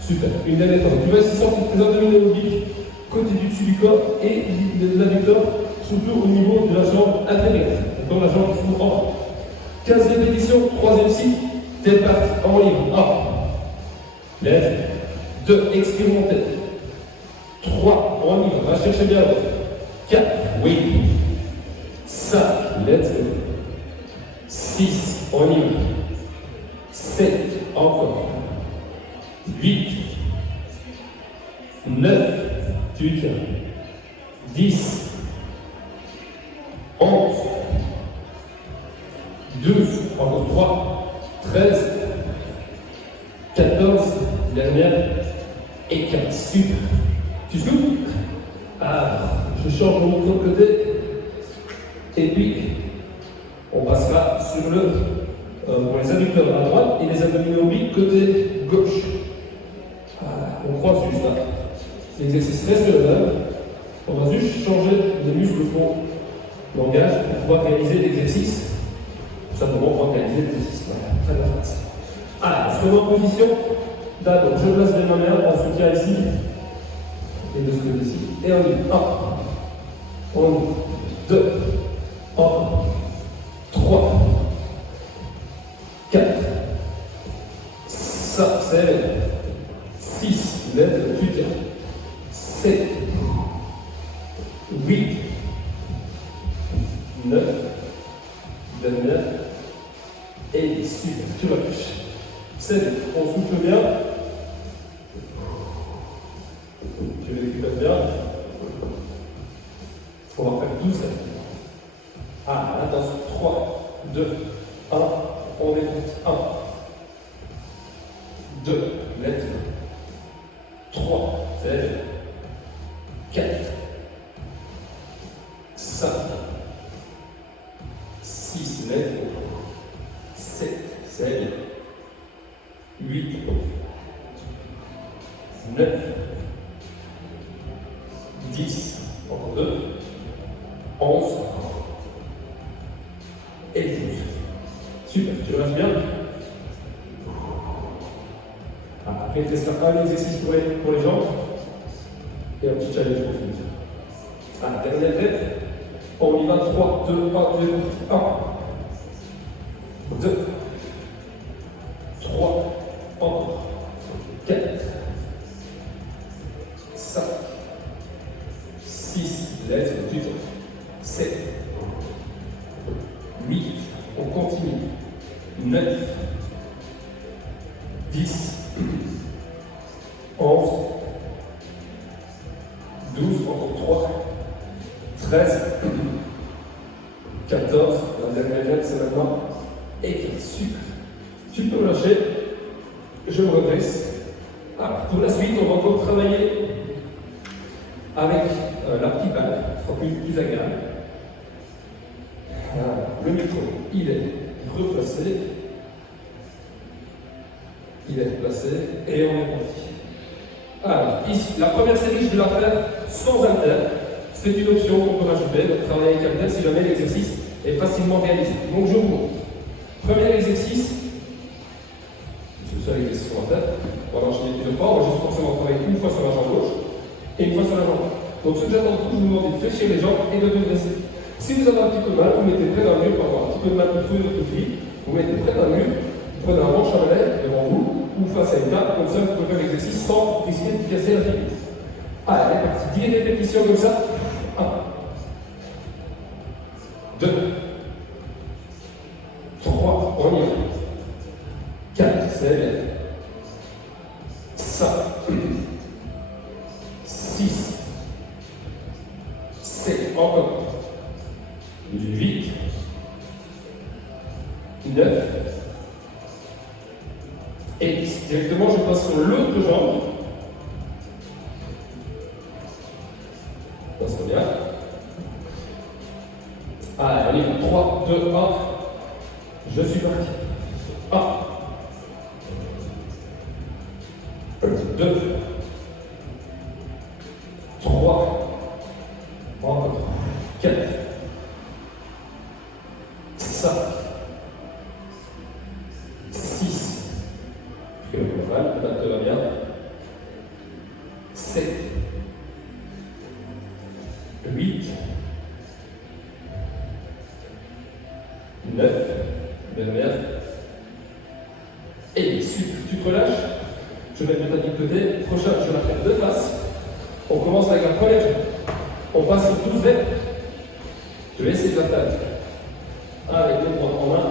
Super, une dernière fois. Tu vas ici sentir tes abdominaux obliques, côté du dessus du corps, et les adducteurs surtout au niveau de la jambe inférieure, dans la jambe qui se trouve en haut. 15 répétitions, 3e cycle, t'es parti, en libre. 1, let's, 2, expire montée. 3, on y va, chercher bien. 4, oui. 5, let's go. 6, on y va. 7, encore. 8, 9, tu tiens. 10, 11, 12, encore 3, 13, 14, dernière, et 15. Super. Tu souffles? Je change mon micro de côté. Et puis, on passera sur pour les adducteurs à droite et les abdominaux obliques côté gauche. On croise juste là. L'exercice reste le même. On va juste changer de muscle qu'on engage pour pouvoir réaliser l'exercice. Tout simplement pour réaliser l'exercice. Voilà, très bien fait. On se remet en position. D'abord, je place bien ma main, on se tient ici. Et de ce côté-ci. Et on y va. 1, 2, 1, 3, 4, 5, 6, lettre, tu tiens. 7, 8, 9, dernière, et 10. Super, tu relâches. 7, on souffle bien. Tu récupères bien. On va faire 12 secondes. Attention. 3, 2, 1. On décompte. 1, 2, let's go. 3, c'est 4, 5, 6, let's go. 7, c'est 8, 9, 10, encore 2, 11 et 12. Super, tu relâches bien. Après, tu laisses pas l'exercice pour les jambes. Et un petit challenge pour finir. Dernière tête. On y va. 3, 2, 1, 2, 1. 2, 3, 1, 4, 5, 6, let's go, 7, 8, on continue, 9, 10, 11, 12, encore 3, 13, 14, la dernière règle c'est maintenant, et 15, super. Tu peux lâcher, je me redresse. Pour la suite, on va encore travailler avec la petite balle, ce sera plus agréable. le micro, il est replacé. Il est placé et on est parti. Alors, ici, la première série, je vais la faire sans haltère. C'est une option qu'on peut rajouter, donc travailler avec haltère si jamais l'exercice est facilement réalisé. Donc je vous montre. Premier exercice, c'est le seul exercice qu'on va faire. On va enchaîner plusieurs fois, on va juste forcément travailler une fois sur la jambe gauche et une fois sur la jambe droite. Donc ce que j'attends de vous, je vous demande de fléchir les jambes et de vous dresser. Si vous avez un petit peu de mal, vous mettez près d'un mur, par exemple, un petit peu de mal pour trouver votre fil, vous mettez près d'un mur, vous prenez un manche à balai devant vous, ou face à une table, comme ça vous pouvez faire l'exercice sans risquer de casser la figure. Allez, parti. 10 répétitions comme ça. 1, 2, 3, on y va. 4, c'est bien. 5, 6, 7, encore. 8, 9, et 10. Directement, je passe sur l'autre jambe. Ça se bien. Allez, 3, 2, 1. Je suis parti. 1, 2, 3, encore 4, 5, 6, le batteur va bien, 7, 8, 9, dernière, et 10. Tu te relâches, je mets le tapis de côté, prochain, je vais la faire de face. On commence avec la première jambe. On passe sur 12 reps. Je vais essayer de la faire. Avec les bras en main.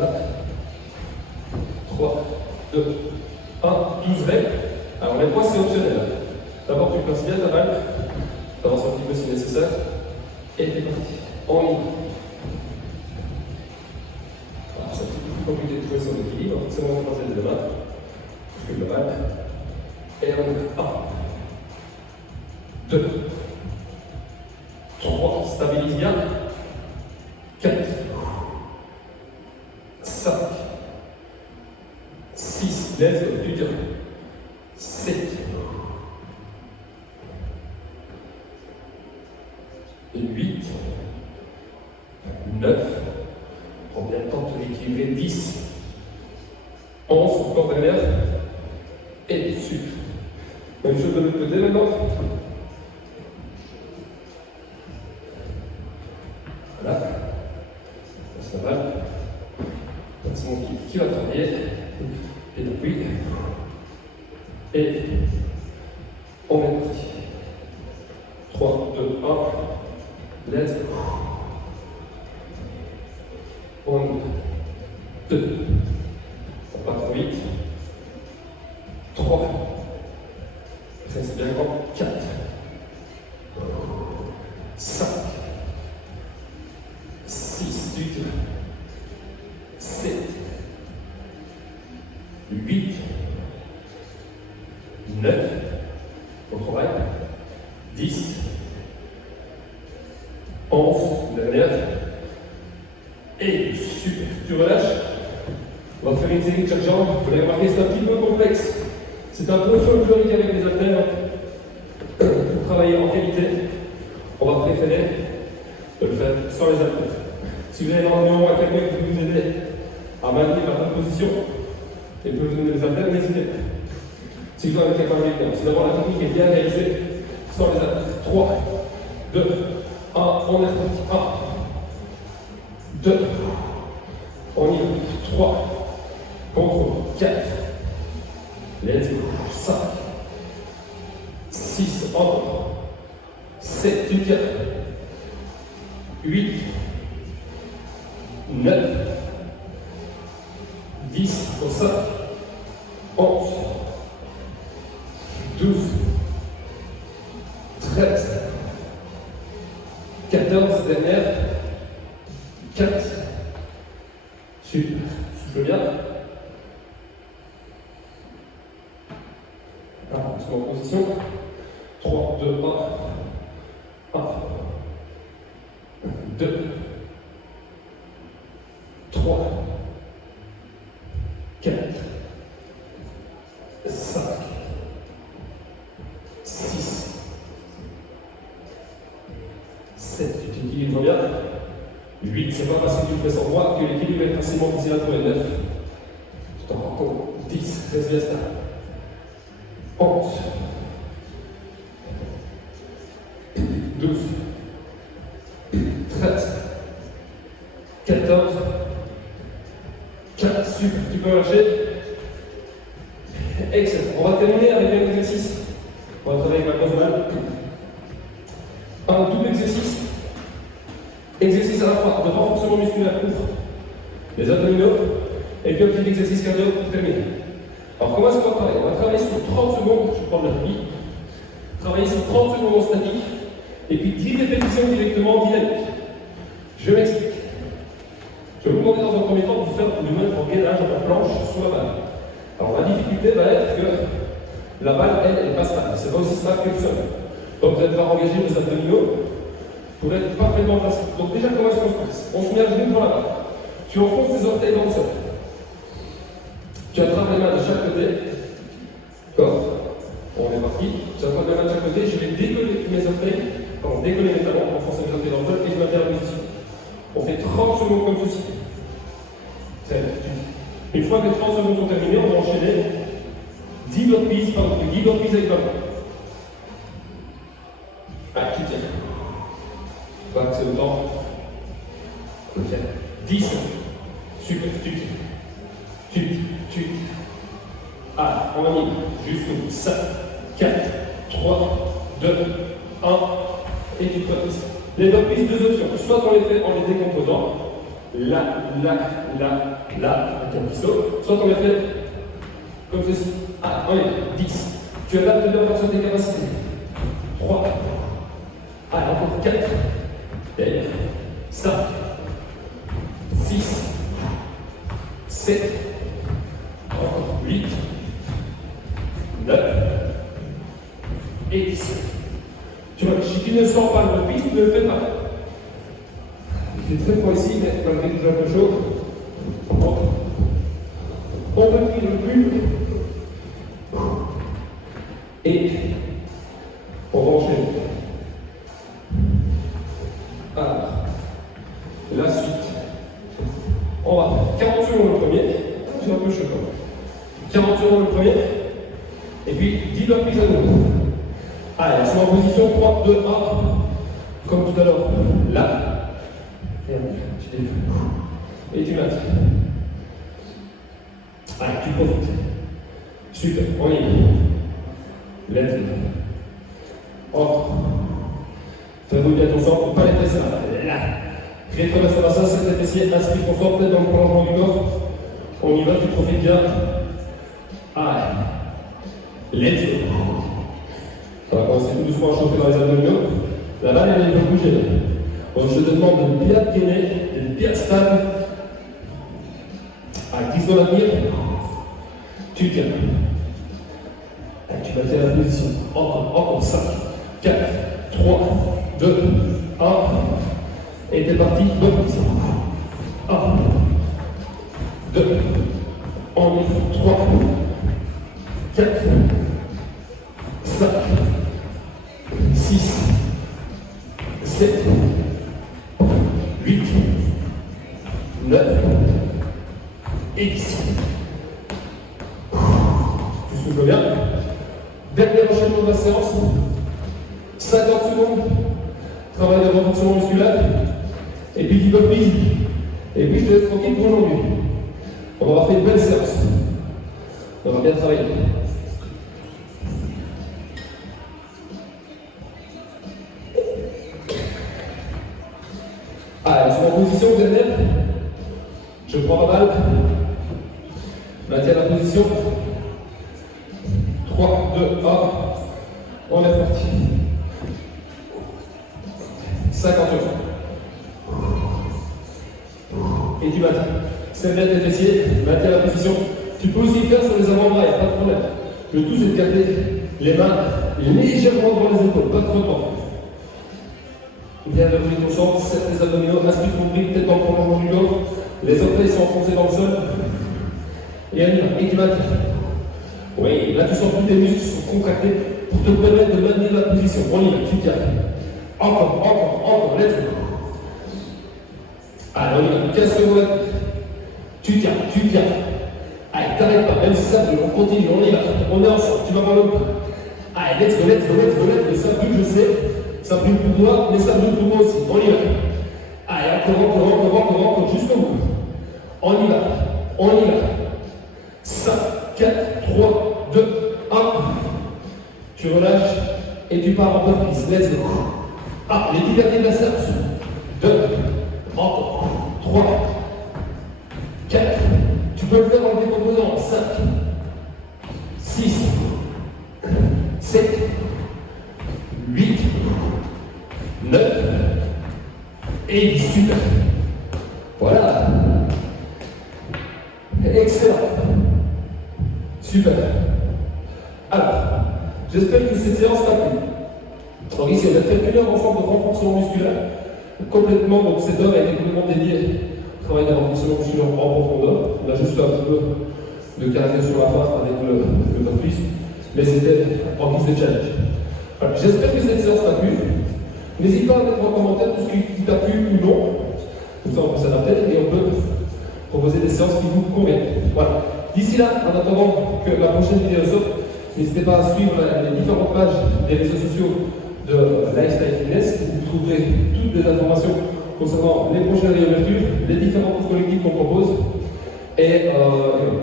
Là. 3, 2, 1, 12 reps. Alors les poids c'est optionnel. D'abord tu places bien ta balle. Tu avances un petit peu si nécessaire. Et t'es parti. On y va. C'est un petit peu plus compliqué de trouver son équilibre. Forcément on va passer de main. Je fais le balle. Et on y va. 1, 2, 3, stabilise bien. 4, 5, 6, let's go, tu tiens. 7, 8, 9, prends bien le temps de l'équilibrer, 10, 11, encore derrière, et super. Même chose de l'autre côté maintenant. Voilà, ça va. C'est mon qui va travailler. Et depuis, et on est parti. 3, 2, 1, let's go. 1, 2, on va trop vite. 3, ça c'est bien grand. 4, 5, 6, 7, 8, 9, on travaille, 10, 11, dernière, et super, tu relâches, on va faire une série de chaque jambe, vous allez remarquer c'est un petit peu complexe, c'est un peu folklorique avec les haltères, pour travailler en qualité, on va préférer de le faire sans les haltères. Si vous avez énormément à quelqu'un qui peut vous aider à maintenir la bonne position, et peut vous donner des haltères, n'hésitez pas. Si vous avez quelqu'un avec vous, si d'abord la technique est bien réalisée, sans les haltères. 3, 2, 1, on est reparti. 1, 2, on y va. 3, contrôle. 4, let's go. 5, 6, encore. 7, tu tiens. 8, 9, 10, pour ça, 11, 12, 13, 14, dernière, 15. Super, souffle bien. Alors, on se met en position. 3, 2, 1. 1, 8, c'est pas parce que tu le fais sans moi que l'équilibre est facilement facile à trouver. 9, tu t'en rends compte. 10, reste bien stable. 11, 12, 13, 14, 15, super, tu peux lâcher. Excellent. On va terminer avec un exercice. On va travailler avec la pose malle. Un double exercice. Exercice à la fois de renforcement musculaire pour les abdominaux et puis un petit exercice cardio pour terminer. Alors comment est-ce qu'on va travailler? On va travailler sur 30 secondes, je prends le tapis, travailler sur 30 secondes en statique et puis 10 répétitions directement dynamiques. Je m'explique. Je vais vous demander dans un premier temps de faire le mettre en gainage à la planche sur la balle. Alors la difficulté va être que la balle, elle n'est pas stable. C'est pas aussi stable que le sol. Donc vous allez devoir engager vos abdominaux pour être parfaitement placé. Donc déjà, comment est-ce qu'on se passe? On se met à genoux devant la balle. Tu enfonces tes orteils dans le sol. Tu attrapes les mains de chaque côté. D'accord? On est parti. Tu attrapes les mains de chaque côté. Je vais décoller mes orteils. Pardon, décoller mes talons, enfoncer mes orteils dans le sol et je maintiens la position. On fait 30 secondes comme ceci. Très bien. Une fois que les 30 secondes sont terminées, on va enchaîner 10 burpees, pardon, 10 burpees avec la main. Ah, tu tiens. Pas que c'est le temps. On le fait. 10. Super, tu. Ah, on y est. Jusqu'au 5, 4, 3, 2, 1. Et tu te repousses. Les burpees, deux options. Soit on les fait en les décomposant. Là, avec un pistolet. Soit on les fait comme ceci. Ah, on est 10. Tu adaptes bien en fonction de tes capacités. 3. Ah, encore 4. Derrière. 5. 6. 7. 8. 9. Et 10. Tu vois, si tu ne sens pas le piste, tu ne le fais pas. Il fait très froid ici, mais malgré tout, j'ai un peu chaud. On retire le plus. Et on va enchaîner. Alors, la suite. On va faire 40 secondes le premier. J'ai un peu chaud. 40 secondes le premier. Et puis 10 burpees à nouveau. Allez, elles sont en position 3, 2, 1. Comme tout à l'heure. Là. Et tu défais. Et tu maintiens. Allez, tu profites. Super, on y est. Let's go. Oh. Fais-vous bien ton sang pour ne pas les fesser là. Rétro-Vasana, c'est le fessier. Inspire ton sang peut-être dans le prolongement du corps. On y va, tu profites bien. Allez. Let's go. On va commencer tout doucement à chauffer dans les abdominaux. La balle, elle va bouger. Donc je te demande de bien gainer, d'être bien stable. À 10 secondes à venir, tu tiens. Tu maintiens la position. Encore 5, 4, 3, 2, 1. Et t'es parti. Donc, 1, 2, on est 3, 4, 5, 6, 7, 8, 9 et 10. Tu souffles bien. Dernier enchaînement de la séance. 50 secondes. Travail de renforcement musculaire. Et puis 10 burpees. Et puis je te laisse tranquille pour aujourd'hui. On va avoir fait une belle séance. On va bien travailler. Allez, sur la position dernière, je prends ma balle, maintiens la position, 3, 2, 1, on est parti. 50 secondes. Et tu maintiens. Serre bien tes fessiers, maintiens la position. Tu peux aussi faire sur les avant-bras, il n'y a pas de problème. Le tout c'est de garder les mains légèrement devant les épaules, pas trop de temps. Bien réduire ton centre, serre tes abdominaux, aspire ton bris, peut-être dans le prolongement du corps. Les orteils sont enfoncés dans le sol. Et allez, et tu maintiens. Oui, là tu sens tous tes muscles sont contractés pour te permettre de maintenir la position. On y va, tu tiens. Encore, let's go. Allez, on y va. 15 secondes. Tu tiens, tu tiens. Allez, t'arrêtes pas, même si ça brûle, on continue, on y va. On est ensemble, tu vas voir le coup. Allez, let's go, let's go, let's go, let's go. Ça brûle, je sais. Ça brûle pour toi, mais ça brûle pour moi aussi. On y va. Allez, encore, jusqu'au bout. On y va, on y va. 5, 4, 3, 2, 1. Tu relâches et tu pars en reprise. Let's go. Ah, les 10 derniers de la séance. 2, encore, 3, 4. Tu peux le faire en décomposant. 5, 6, 7, 8, 9 et 10. Super. Voilà. Excellent. Super. Alors, j'espère que cette séance t'a plu. Alors ici, on a fait 1 heure ensemble de renforcement musculaire. Complètement, donc cette heure a été complètement dédiée au travail de renforcement musculaire en profondeur. On a juste fait un petit peu de caractère sur la face avec le burpees, mais c'était en guise de challenge. Voilà. J'espère que cette séance t'a plu. N'hésite pas à mettre en commentaire tout ce qui t'a plu ou non. Comme ça, on peut s'adapter et on peut proposer des séances qui vous conviennent. Voilà. D'ici là, en attendant que la prochaine vidéo sorte, n'hésitez pas à suivre les différentes pages des réseaux sociaux de Lifestyle Fitness, où vous trouverez toutes les informations concernant les prochaines réouvertures, les différents cours collectifs qu'on propose, et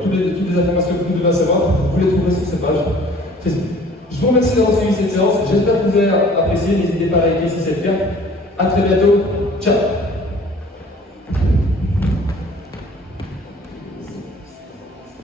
toutes les informations que vous devez savoir, vous les trouverez sur ces pages Facebook. Je vous remercie d'avoir suivi cette séance, j'espère que vous avez apprécié, n'hésitez pas à liker si c'est le cas. A très bientôt, ciao.